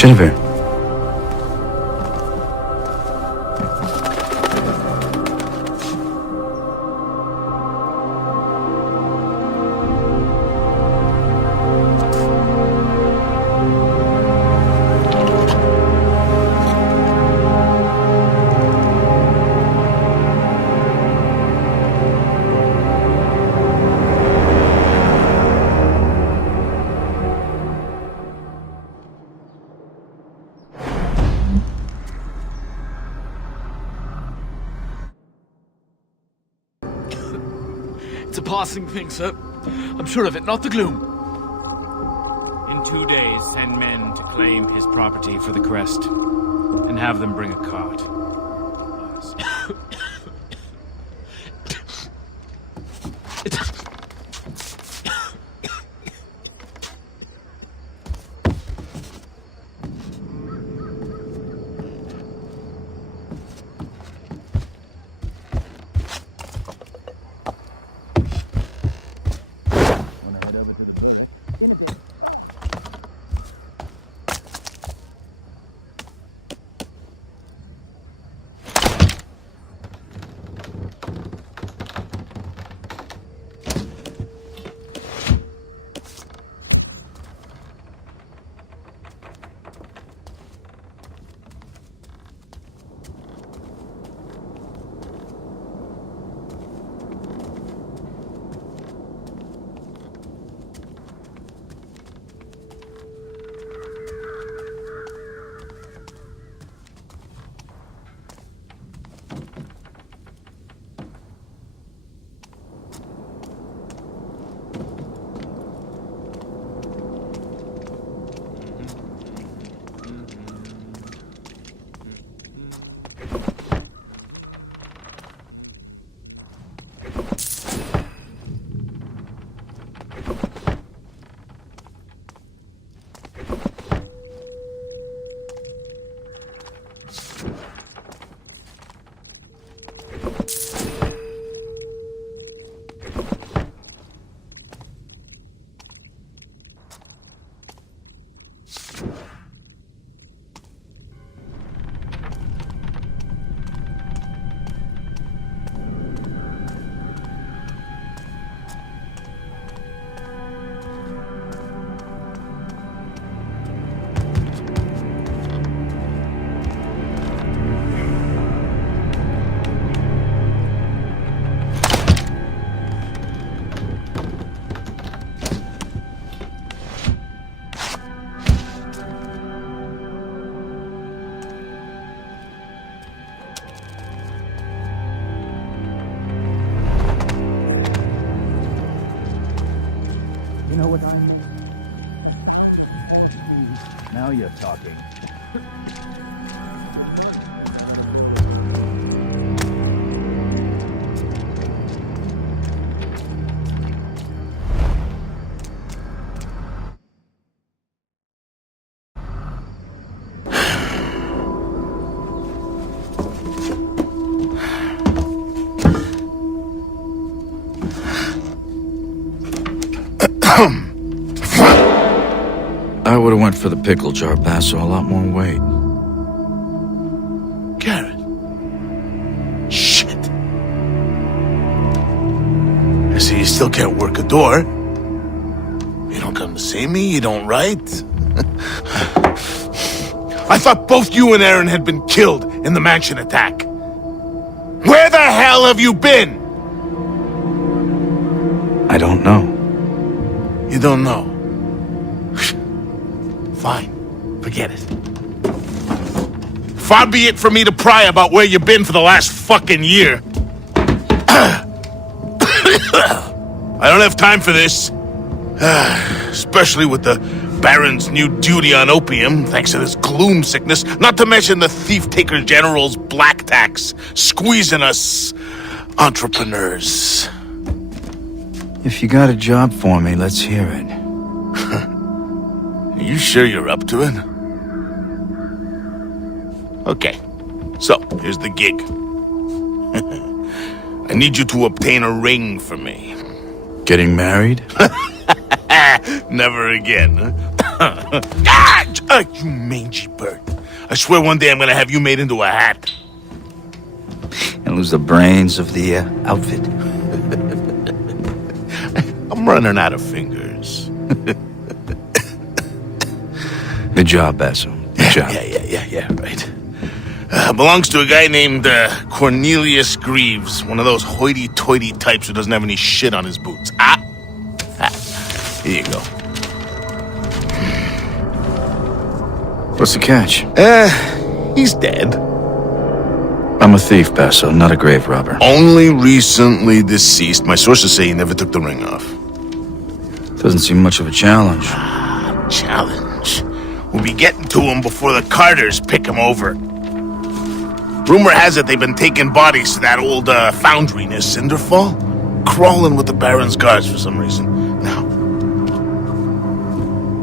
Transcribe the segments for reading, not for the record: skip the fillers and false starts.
Jennifer. It's a passing thing, sir. I'm sure of it, not the gloom. In 2 days, send men to claim his property for the crest, and have them bring a cart. You know what I mean? Now you're talking. I would have went for the pickle jar pass, so a lot more weight. Garrett. Shit. I see you still can't work a door. You don't come to see me, you don't write. I thought both you and Aaron had been killed in the mansion attack. Where the hell have you been? I don't know. You don't know. Fine. Forget it. Far be it for me to pry about where you've been for the last fucking year. I don't have time for this. Especially with the Baron's new duty on opium, thanks to this gloom sickness, not to mention the Thief-Taker General's black tax, squeezing us entrepreneurs. If you got a job for me, let's hear it. Are you sure you're up to it? Okay, so here's the gig. I need you to obtain a ring for me. Getting married? Never again. Huh? You mangy bird. I swear one day I'm gonna have you made into a hat. And lose the brains of the outfit. I'm running out of fingers. Good job, Basso. Good job. Yeah, right. Belongs to a guy named Cornelius Greaves, one of those hoity-toity types who doesn't have any shit on his boots. Here you go. What's the catch? He's dead. I'm a thief, Basso, not a grave robber. Only recently deceased. My sources say he never took the ring off. Doesn't seem much of a challenge. Challenge. We'll be getting to him before the Carters pick him over. Rumor has it they've been taking bodies to that old foundry near Cinderfall, crawling with the Baron's guards for some reason. Now,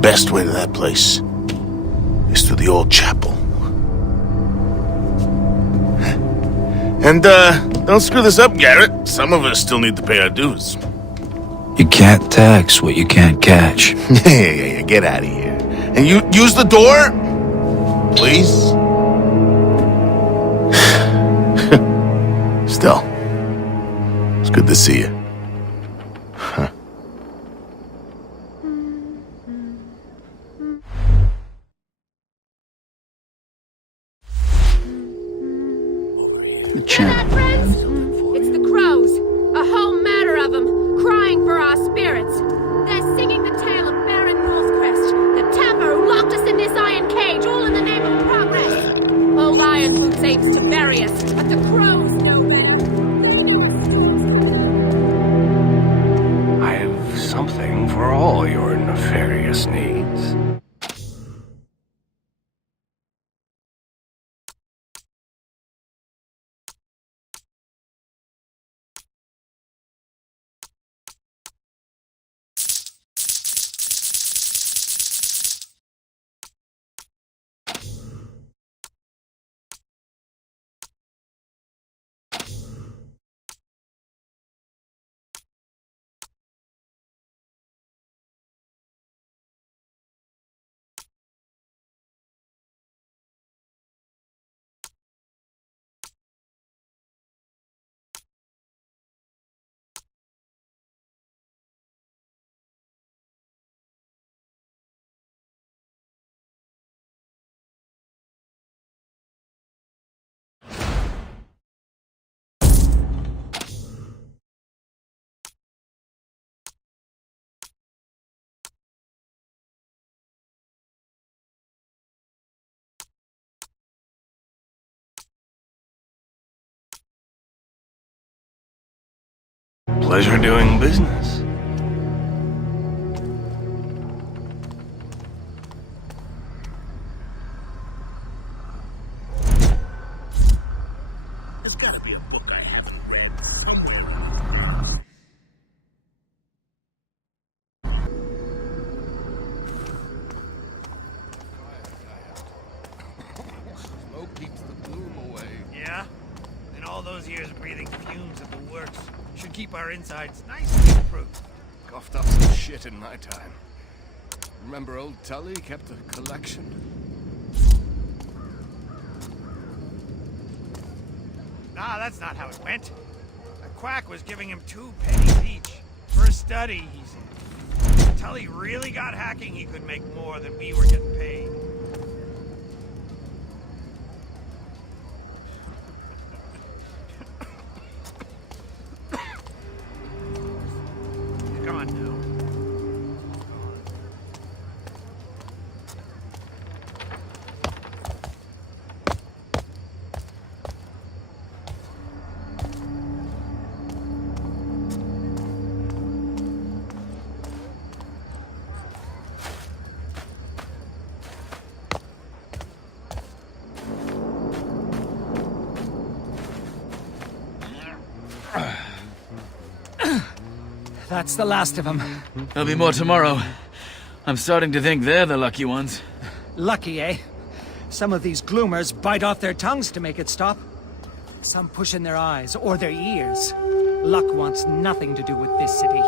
best way to that place is through the old chapel. And don't screw this up, Garrett. Some of us still need to pay our dues. You can't tax what you can't catch. Yeah. Get out of here. And you use the door, please. Still, it's good to see you. Huh. The champ. Friends, it's the crows. A whole matter of them, crying for our spirits. They're singing the tale of Baron Northcrest, the tapper who locked us in this iron cage, all in the name of progress. Old Iron Boots aims to bury us, but the crows know better. I've something for all your nefarious needs. Pleasure doing business. There's gotta be a book I haven't read somewhere. Smoke keeps the gloom away. Yeah? And all those years breathing fumes of the works should keep our insides nice and improved. Coughed up some shit in my time. Remember old Tully kept a collection? Nah, that's not how it went. A quack was giving him 2 pennies each for a study, he said. If Tully really got hacking, he could make more than we were getting paid. He's gone now. That's the last of them. There'll be more tomorrow. I'm starting to think they're the lucky ones. Lucky, eh? Some of these gloomers bite off their tongues to make it stop. Some push in their eyes or their ears. Luck wants nothing to do with this city.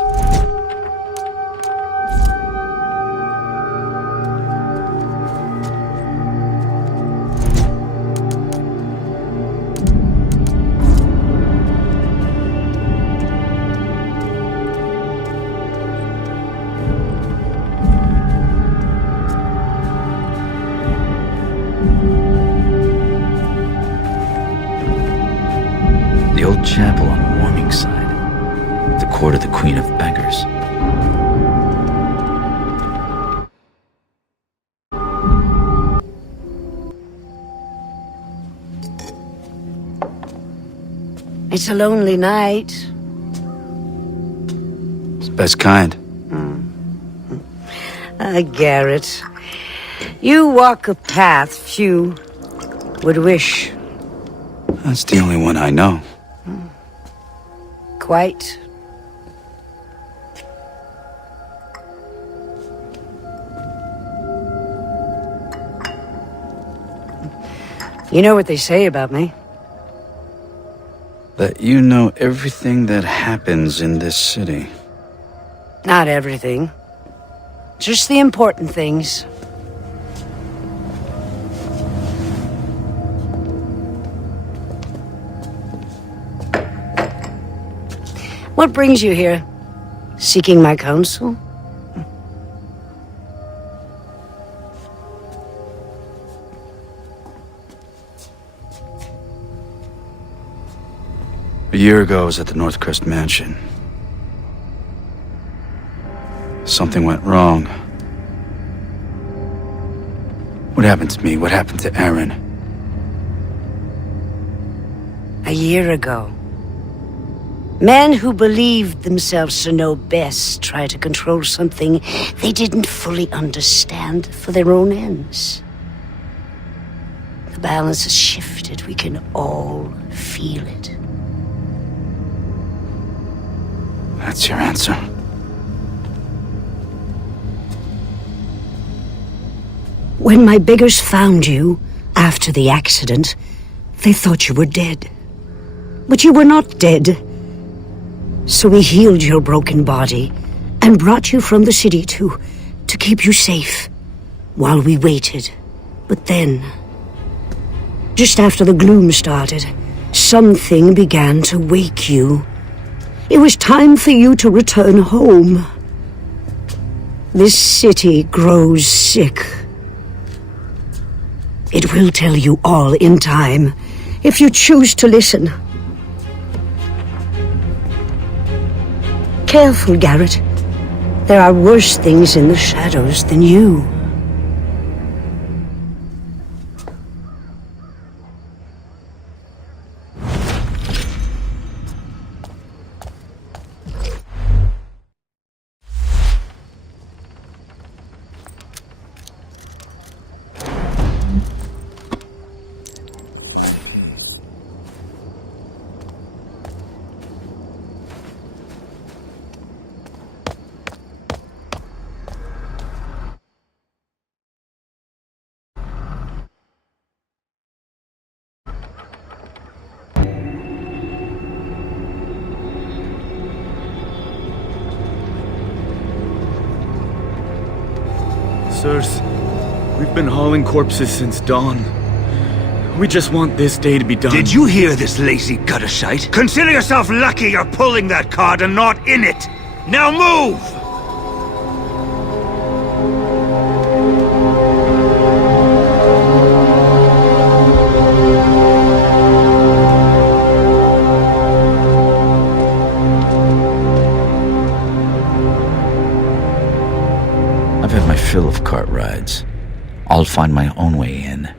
The old chapel on Warming Side. The court of the Queen of Beggars. It's a lonely night. It's the best kind. Garrett. You walk a path few would wish. That's the only one I know. Quite. You know what they say about me? That you know everything that happens in this city. Not everything. Just the important things. What brings you here? Seeking my counsel? A year ago, I was at the Northcrest Mansion. Something went wrong. What happened to me? What happened to Aaron? A year ago. Men who believed themselves to know best tried to control something they didn't fully understand for their own ends. The balance has shifted. We can all feel it. That's your answer. When my beggars found you, after the accident, they thought you were dead. But you were not dead. So we healed your broken body and brought you from the city to keep you safe while we waited. But then, just after the gloom started, something began to wake you. It was time for you to return home. This city grows sick. It will tell you all in time, if you choose to listen. Careful, Garrett. There are worse things in the shadows than you. Sirs, we've been hauling corpses since dawn. We just want this day to be done. Did you hear this lazy gutter shite? Consider yourself lucky you're pulling that card and not in it! Now move! I've had my fill of cart rides. I'll find my own way in.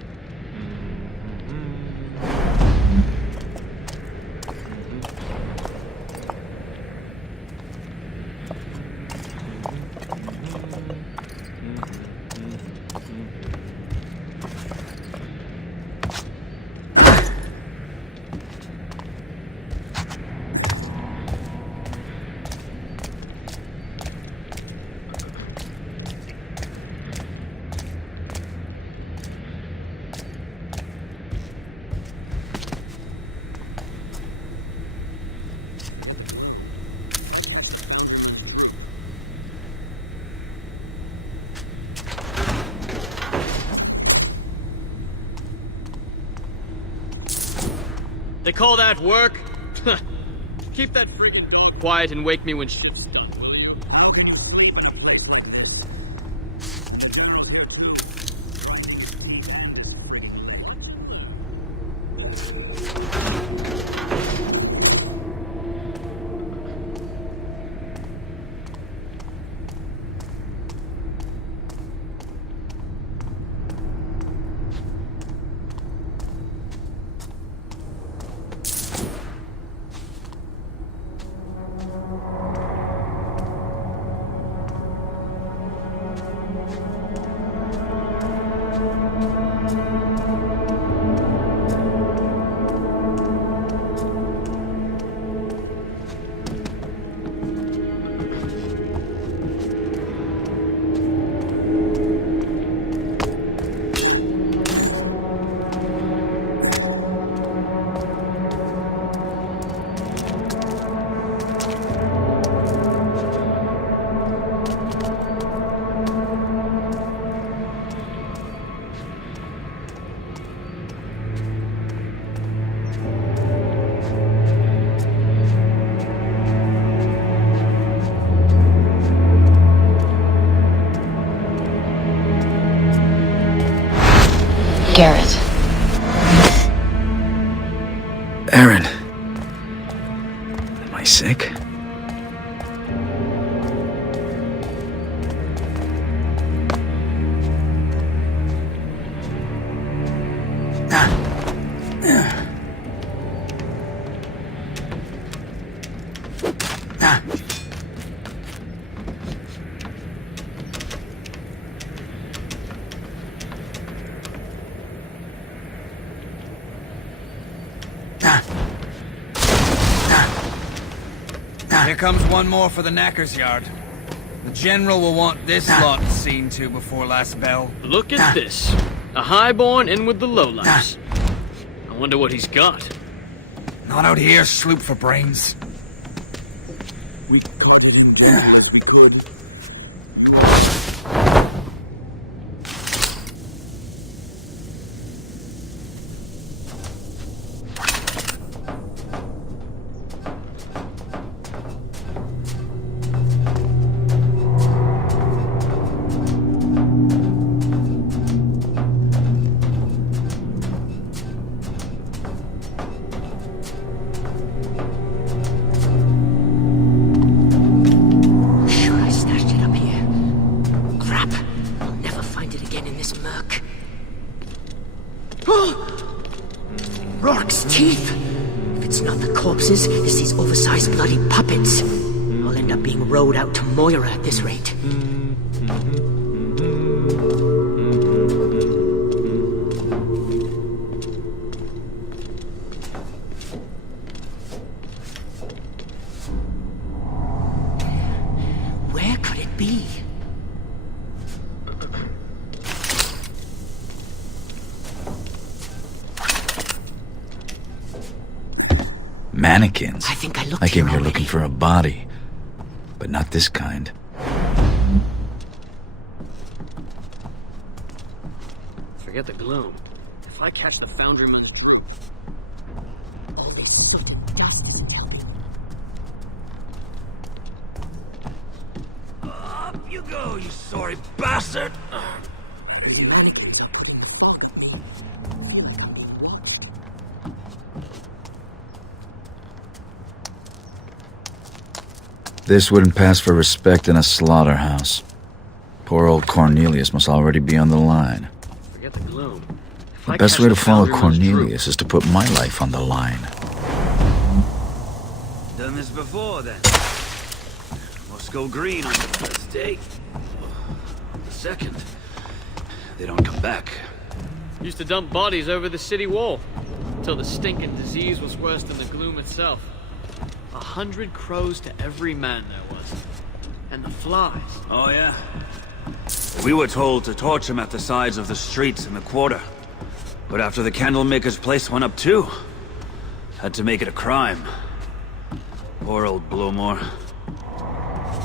They call that work? Keep that friggin' dog quiet and wake me when shit's done, will you? Garrett. Aaron. Am I sick? Here comes one more for the Knacker's yard. The General will want this lot seen to before last bell. Look at this. A highborn in with the lowlifes. I wonder what he's got. Not out here, sloop for brains. We caught him if we could. Rourke's teeth! If it's not the corpses, it's these oversized bloody puppets. I'll end up being rowed out to Moira at this rate. Where could it be? Mannequins. I think I looked I came here already. looking for a body. But not this kind. Forget the gloom. If I catch the foundryman's... All this sooty dust doesn't tell me. Up you go, you sorry bastard! These mannequins. This wouldn't pass for respect in a slaughterhouse. Poor old Cornelius must already be on the line. Forget the gloom. If The I best catch way to the follow foundryman's Cornelius is to put my life on the line. Done this before, then. Must go green on the first day. The second, they don't come back. Used to dump bodies over the city wall. Until the stinking disease was worse than the gloom itself. 100 crows to every man there was. And the flies. Oh, yeah? We were told to torch them at the sides of the streets in the quarter. But after the candlemaker's place went up too, had to make it a crime. Poor old Blowmore.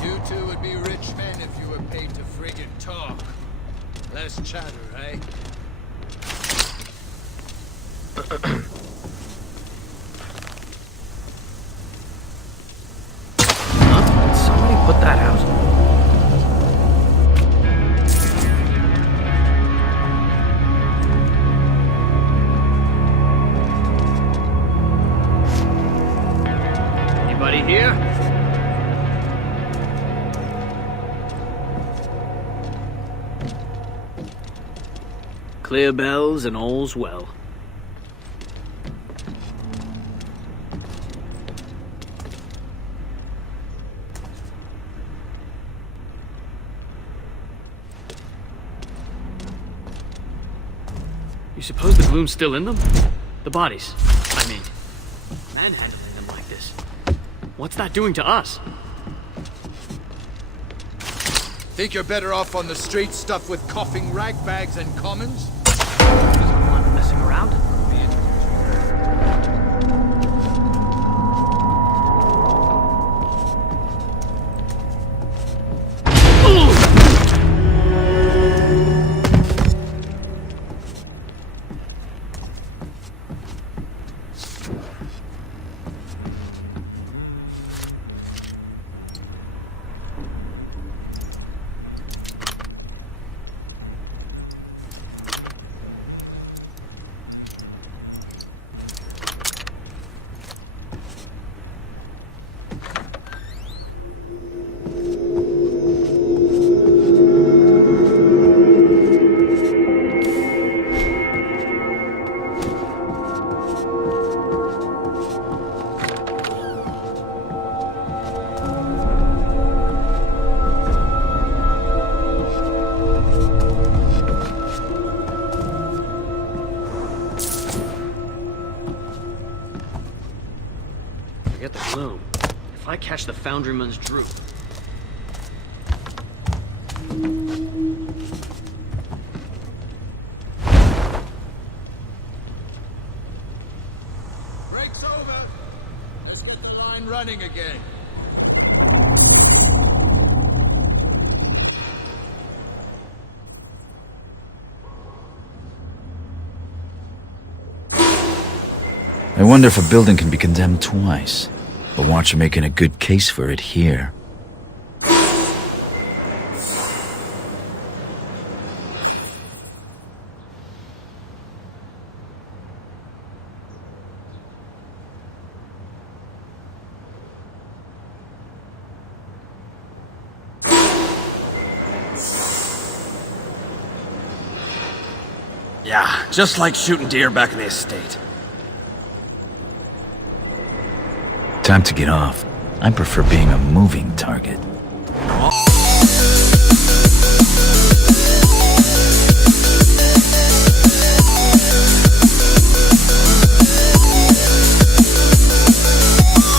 You two would be rich men if you were paid to friggin' talk. Less chatter, eh? Somebody put that out. Anybody here? Clear bells and all's well. You suppose the gloom's still in them? The bodies, I mean. Manhandling them like this. What's that doing to us? Think you're better off on the street stuffed with coughing ragbags and commons? Doesn't want messing around? Forget the gloom. If I catch the Foundryman's droop... Break's over. Let's get the line running again. I wonder if a building can be condemned twice. But watch her making a good case for it here. Yeah, just like shooting deer back in the estate. Time to get off. I prefer being a moving target. Oh.